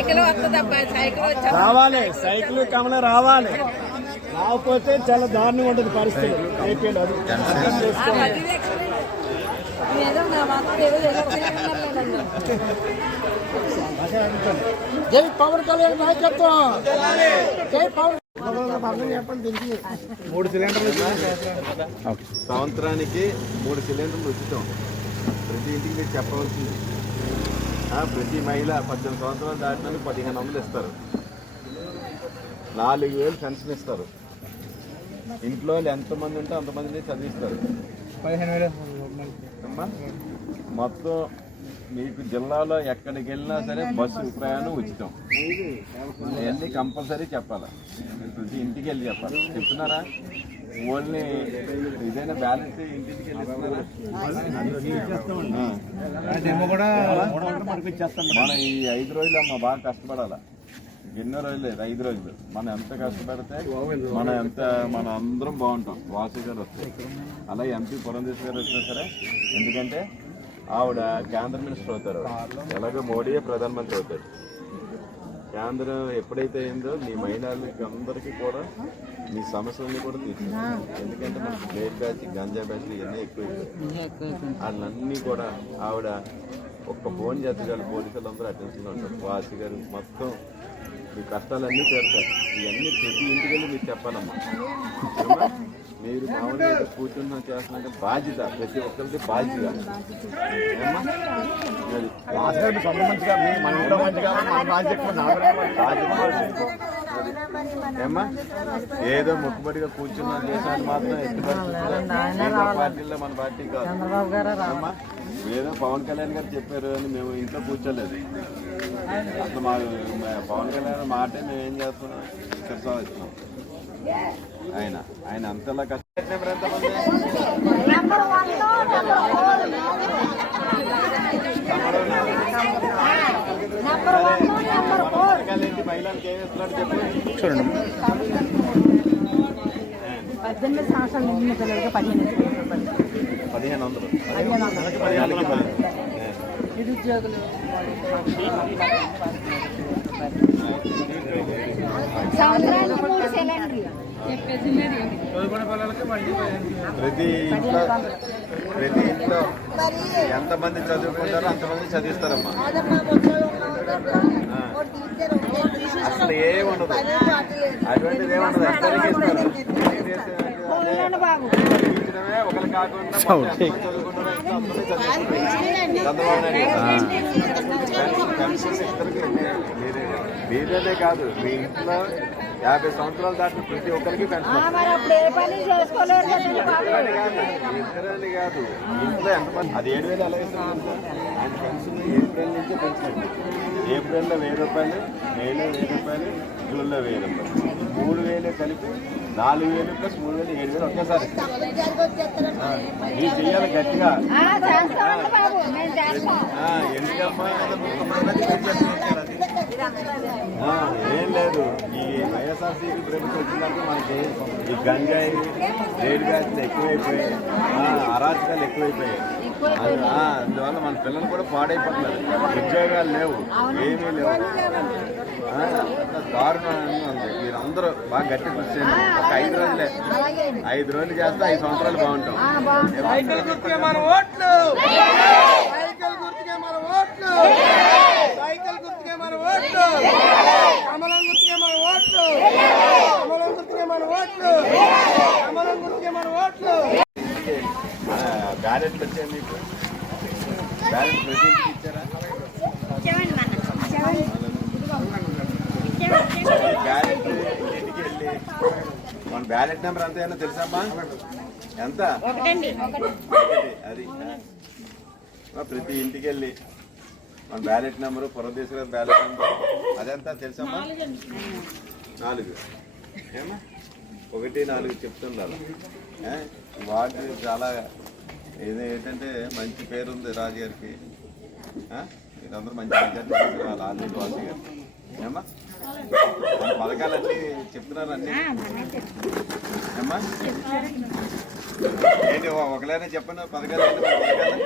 Cycle వస్తుంది అబ్బాయి cycle వచ్చా రావాలి సైకిల్ కమల రావాలి. రాకపోతే చాలా దారుణంగా ఉంటుంది పరిస్థితి. ఏపీలో అది. చేస్తున్నాను జై పవన్ కళ్యాణ్ నాయకత్వం. జై పవన్ మూడు సిలిండర్లు సంవత్సరానికి మూడు సిలిండర్లు ఉచితం ప్రతి ఇంటికి మీరు చెప్పవలసింది. ప్రతి మహిళ పద్దెనిమిది సంవత్సరాలు దాటినందుకు పదిహేను వందలు ఇస్తారు. నాలుగు వేలు పెన్షన్ ఇస్తారు. ఇంట్లో ఎంతమంది ఉంటే అంతమందిని చదివిస్తారు. పదిహేను వేలు అమ్మా మొత్తం మీకు జిల్లాలో ఎక్కడికి వెళ్ళినా సరే బస్సు ప్రయాణం ఉచితం. అవన్నీ కంపల్సరీ చెప్పాలి. ప్రతి ఇంటికి వెళ్ళి చెప్పాలి. చెప్తున్నారా? ఓన్లీ ఇదైనా బ్యాలెన్స్ ఇంటికి మనం ఈ ఐదు రోజులు అమ్మ బాగా కష్టపడాల. ఎన్నో రోజులు లేదు ఐదు రోజులు. మనం ఎంత కష్టపడితే మనం ఎంత మన అందరం బాగుంటాం. వాసు గారు వస్తే. అలా ఎంపీ పురంధేశ్వరి గారు వచ్చినా సరే ఎందుకంటే ఆవిడ కేంద్ర మినిస్టర్ అవుతారు. ఎలాగో మోడీయే ప్రధానమంత్రి అవుతాడు కేంద్రం ఎప్పుడైతే అయిందో మీ మహిళలకి అందరికీ కూడా మీ సమస్యలన్నీ కూడా తీర్చింది ఎందుకంటే మనకి ప్లేట్ బ్యాచ్ గంజా బ్యాచ్ ఇవన్నీ ఎక్కువ వాళ్ళన్నీ కూడా ఆవిడ ఒక్క ఫోన్ చేతగాలి పోలీసులందరూ అటెన్షన్ ఉంటారు వాసి గారు మొత్తం మీ కష్టాలన్నీ తీరుతాయి ఇవన్నీ ప్రతి ఇంటికి వెళ్ళి మీరు చెప్పాలమ్మా? మీరు మామూలుగా కూర్చున్నా చేస్తున్నాక బాధ్యత ప్రతి ఒక్కరికి బాధ్యత. బాధ్యత. ఏమ్మా? ఏదో మొక్కుబడిగా కూర్చున్నా చేసాను మాత్రం పార్టీలో మన పార్టీ కాదు? ఏదో పవన్ కళ్యాణ్ గారు చెప్పారు అని మేము ఇంట్లో కూర్చోలేదు. అసలు మా పవన్ కళ్యాణ్ మాటే మేము ఏం చేస్తున్నాం? శిరసా ఇస్తున్నాం ఆయన ఆయన అంతలా కష్టం ఎంతమంది పవన్ కళ్యాణ్ మహిళలకు ఏం ఇస్తున్నాడు చెప్పు చూడండి పద్దెనిమిది సంవత్సరాలు నిండిన పిల్లలకి పదిహేను. పదిహేను వందలు పదిహేను వందలు. నిరుద్యోగులు ప్రతి ఇంట్లో ప్రతి ఇంట్లో ఎంతమంది చదువుకుంటారో అంతమంది చదివిస్తారమ్మా. అసలు ఏమి ఉండదు అటువంటిది ఏమి ఉండదు అందరికీ ఒకరు కాకుండా మీరేనే కాదు మీ ఇంట్లో యాభై సంవత్సరాలు దాటిన ప్రతి ఒక్కరికి ఇద్దరని కాదు ఇంట్లో ఎంతమంది అది ఏడు వేలు ఎలా? ఆయన పెన్షన్ ఏప్రిల్ నుంచే పెన్షన్ ఏప్రిల్లో వెయ్యి రూపాయలు మేలో వెయ్యి రూపాయలు జూన్లో వెయ్యి రూపాయలు. మూడు వేలు కలిపి నాలుగు వేలు ప్లస్ మూడు వేలు ఏడు వేలు ఒకేసారి. మీరు చెయ్యాలి గట్టిగా. ఎందుకమ్మా? ఏం లేదు. ఈ వైఎస్ఆర్సీపీ ప్రభుత్వం వచ్చిందంటే మనకి ఈ గంజాయి రేడు బ్యాచ్లు ఎక్కువైపోయాయి. ఆ, అరాచకాలు ఎక్కువైపోయాయి. అందువల్ల మన పిల్లలు కూడా పాడైపోతున్నారు. ఉద్యోగాలు లేవు. ఏమీ లేవు. దారుణంగా ఉంది. మీరందరూ బాగా గట్టి కృషి చేయండి. ఒక ఐదు రోజులే. ఐదు రోజులు చేస్తే ఐదు సంవత్సరాలు బాగుంటాం సైకిల్ గుర్తుకే మన ఓట్లు సైకిల్ గుర్తుకే మన ఓట్లు సైకిల్ గుర్తుకే మన ఓట్లు కమలం గుర్తుకే మన ఓట్లు కమలం గుర్తుకే మన ఓట్లు కమలం గుర్తుకే మన ఓట్లు బ్యాలెట్లు వచ్చాయి మీకు? బ్యాలెట్ ప్రతి ఇంటికి ఇచ్చారా బ్యాలెట్ ఇంటికి వెళ్ళి మన బ్యాలెట్ నెంబర్ ఎంత అయినా తెలుసమ్మా ఎంత. అది. ప్రతి ఇంటికి వెళ్ళి మన ballot number Purandeswari ballot number అదంతా తెలుసమ్మా నాలుగు. ఏమా ఒకటి నాలుగు చెప్తుండాలి? వార్డు చాలా ఇది ఏంటంటే మంచి పేరు ఉంది రాజు గారికి. ఆ? మీరందరూ మంచి ఆల్రెడీ వాసు గారు ఏమ్మా? పథకాలన్నీ చెప్తున్నారు అన్నీ ఏమ్మా? ఏంటి ఒకలేనే చెప్పండి పథకాలు ఏంటి మన పథకాలు.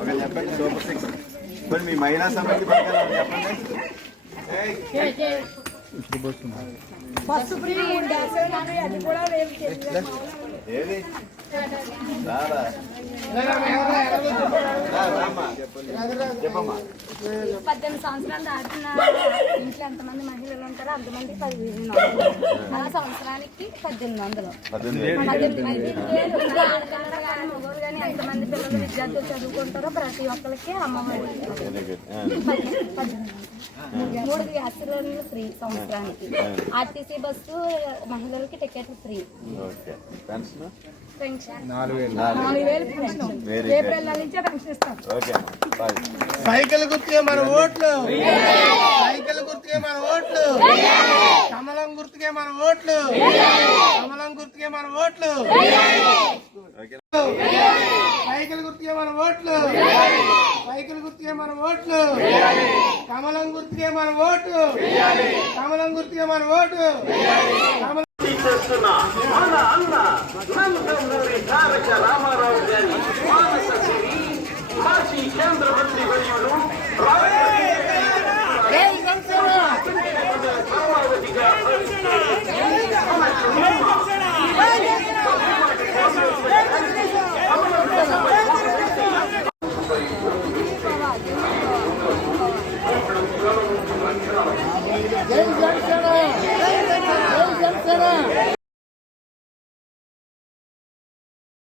ఒక చెప్పండి సూపర్ సిక్స్. మరి మీ మహిళా సమితి పథకాలు చెప్పండి? బస్సు ఫ్రీ ఉండాలి అది కూడా ఏది? రారా. చెప్పమ్మా. పద్దెనిమిది సంవత్సరాలు దాటిన ఇంట్లో ఎంతమంది మహిళలు ఉంటారో అంతమంది పదిహేను వందలు మన సంవత్సరానికి పద్దెనిమిది వందలు. ఆడపిల్లలు కానీ మగవారు కానీ ఎంతమంది పిల్లలు విద్యార్థులు చదువుకుంటారో ప్రతి ఒక్కరికి అమ్మఒడి. పద్దెనిమిది. మూడు గ్యాస్ సిలిండర్లు ఫ్రీ సంవత్సరానికి ఆర్టీసీ బస్సు మహిళలకి టికెట్ ఫ్రీ సైకిల్ గుర్తుకే మన ఓట్లు. సైకిల్ గుర్తుకే మన ఓట్లు. కమలం గుర్తుకే మన ఓట్లు. కమలం గుర్తుకే మన ఓట్లు. ఓకే సైకిల్ గుర్తుకే మన ఓట్లు. సైకిల్ గుర్తుకే మన ఓట్లు. కమలం గుర్తుకే మన ఓటు. కమలం గుర్తుకే మన ఓటు. కమలం మన అన్న నందమూరి తారక రామారావు గారి మానస సిరి మాజీ కేంద్ర మంత్రి వర్యులు